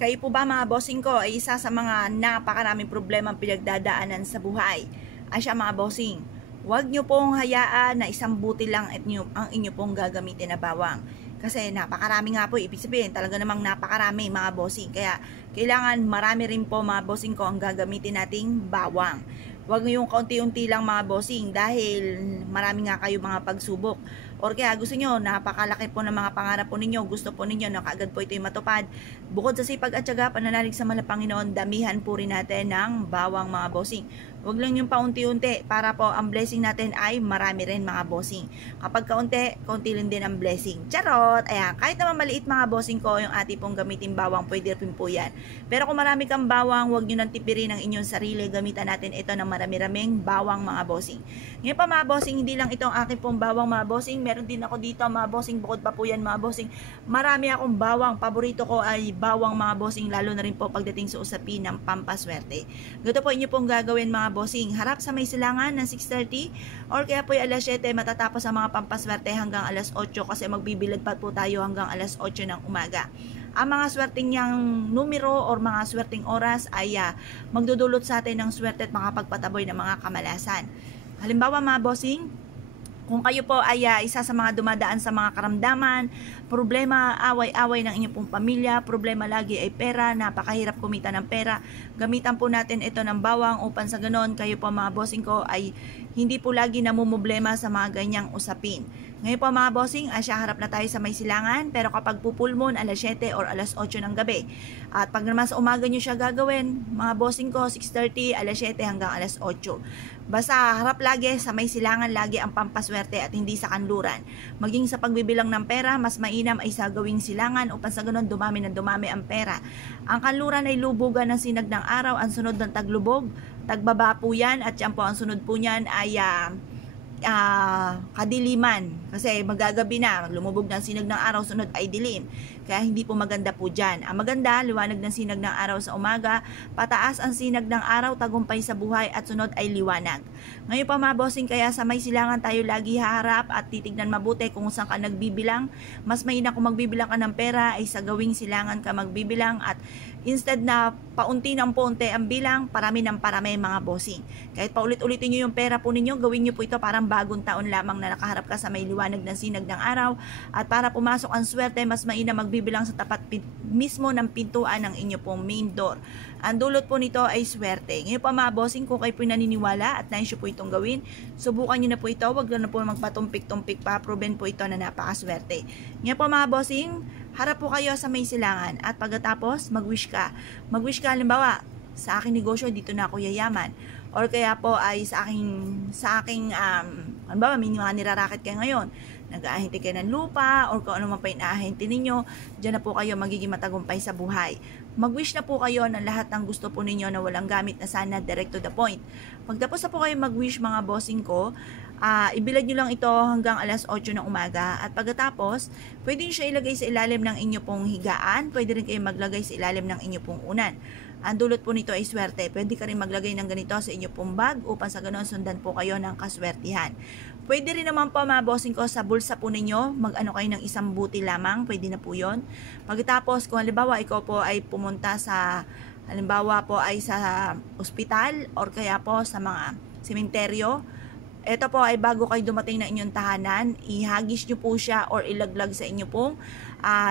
Kayo po ba mga bossing ko ay isa sa mga napakaraming problema ang pinagdadaanan sa buhay? Ay siya mga bossing, huwag nyo pong hayaan na isang buti lang ang inyo pong gagamitin na bawang. Kasi napakarami nga po, ibig sabihin talaga namang napakarami mga bossing. Kaya kailangan marami rin po mga bossing ko ang gagamitin nating bawang. Huwag nyo yung kaunti-unti lang mga bossing dahil marami nga kayo mga pagsubok. Or kaya gusto nyo, napakalaki po ng mga pangarap po ninyo, gusto po ninyo na kaagad po ito'y matupad. Bukod sa sipag at syaga, pananalig sa mahal na Panginoon, damihan po rin natin ng bawang mga bossing. Huwag lang yung paunti-unti para po ang blessing natin ay marami rin mga bossing. Kapag kaunti, kaunti rin din ang blessing. Charot! Ayan, kahit naman maliit mga bossing ko, yung ating pong gamitin bawang, pwede rin po yan. Pero kung marami kang bawang, huwag nyo nang tipirin ang inyong sarili. Gamitan natin ito ng marami-raming bawang mga bossing. Ngayon pa mga bossing, hindi lang ito ang aking pong bawang mga bossing. Meron din ako dito mga bossing, bukod pa po yan mga bossing. Marami akong bawang. Paborito ko ay bawang mga bossing, lalo na rin po pagdating sa usapin ng pampaswerte. Ganito po inyo pong gagawin mga bossing. Harap sa may silangan ng 6:30 or kaya po alas 7 matatapos ang mga pampaswerte hanggang alas 8 kasi magbibilad pa po tayo hanggang alas 8 ng umaga. Ang mga swerteng niyang numero or mga swerteng oras ay magdudulot sa atin ng swerte at makapagpataboy ng mga kamalasan. Halimbawa mga bossing, kung kayo po ay isa sa mga dumadaan sa mga karamdaman, problema, away-away ng inyong pong pamilya, problema lagi ay pera, napakahirap kumita ng pera, gamitan po natin ito ng bawang upang sa ganon kayo po mga bossing ko ay hindi po lagi namumblema sa mga ganyang usapin. Ngayon po mga bossing, asya harap na tayo sa may silangan, pero kapag pupulmon alas 7 or alas 8 ng gabi. At pag naman sa umaga nyo siya gagawin, mga bossing ko, 6:30, alas 7 hanggang alas 8. Basta harap lagi sa may silangan lagi ang pampaswerte at hindi sa kanluran. Maging sa pagbibilang ng pera, mas mainam ay sa gawing silangan upang sa ganon dumami ng dumami ang pera. Ang kanluran ay lubugan ng sinag ng araw, ang sunod ng taglubog, tagbaba po yan, at yan po ang sunod po niyan ay kadiliman kasi magagabi na, lumubog ng sinag ng araw, sunod ay dilim, kaya hindi po maganda po dyan. Ang maganda, liwanag ng sinag ng araw sa umaga, pataas ang sinag ng araw, tagumpay sa buhay, at sunod ay liwanag. Ngayon pa mga bossing, kaya sa may silangan tayo lagi haharap at titignan mabuti kung saan ka nagbibilang. Mas mainam kung magbibilang ka ng pera ay sa gawing silangan ka magbibilang, at instead na paunti ng paunti ang bilang, parami ng parami mga bossing. Kahit paulit-ulitin nyo yung pera po ninyo, gawin nyo po ito parang bagong taon lamang na nakaharap ka sa may liwanag ng sinag ng araw. At para pumasok ang swerte, mas mainam magbibilang sa tapat mismo ng pintuan ng inyo pong main door. Ang dulot po nito ay swerte. Ngayon pa mga bossing, kung kayo po naniniwala at nais po itong gawin, subukan nyo na po ito. Huwag na po magpatumpik-tumpik pa. Proven po ito na napakaswerte. Ngayon po mga bossing, harap po kayo sa may silangan at pagkatapos mag-wish ka. Mag-wish ka halimbawa, sa aking negosyo dito na ako yayaman, or kaya po ay sa aking halimbawa may mga nirarakit kayo ngayon, nag-aahente kayo ng lupa or kung ano man pa inaahente ninyo, dyan na po kayo magiging matagumpay sa buhay. Mag-wish na po kayo ng lahat ng gusto po ninyo na walang gamit na sana, direct to the point. Pagtapos na po kayo mag-wish mga bossing ko, ibilad nyo lang ito hanggang alas 8 ng umaga, at pagkatapos pwede nyo siya ilagay sa ilalim ng inyo pong higaan, pwede rin kayo maglagay sa ilalim ng inyo pong unan. Ang dulot po nito ay swerte. Pwede ka rin maglagay ng ganito sa inyo pong bag upang sa ganoon sundan po kayo ng kaswertihan. Pwede rin naman po mga bossing ko sa bulsa po ninyo, mag-ano kayo ng isang buti lamang, pwede na po yon. Pagkatapos kung halimbawa ikaw po ay pumunta sa, halimbawa po ay sa ospital or kaya po sa mga sementeryo, ito po ay bago kayo dumating na inyong tahanan, ihagis nyo po siya or ilaglag sa inyo pong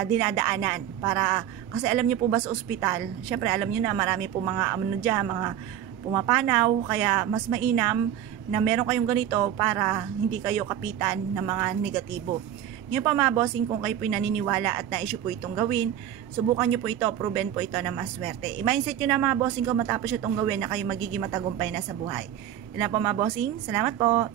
dinadaanan. Para, kasi alam nyo po ba sa ospital, syempre alam nyo na marami po mga dyan, mga pumapanaw, kaya mas mainam na meron kayong ganito para hindi kayo kapitan ng mga negatibo. Ngayon pa mga bossing, kung kayo po naniniwala at na-issue po itong gawin, subukan nyo po ito, proven po ito na maswerte. I-mindset nyo na mga bossing ko matapos itong gawin na kayo magiging matagumpay na sa buhay. Yan po mga bossing, salamat po!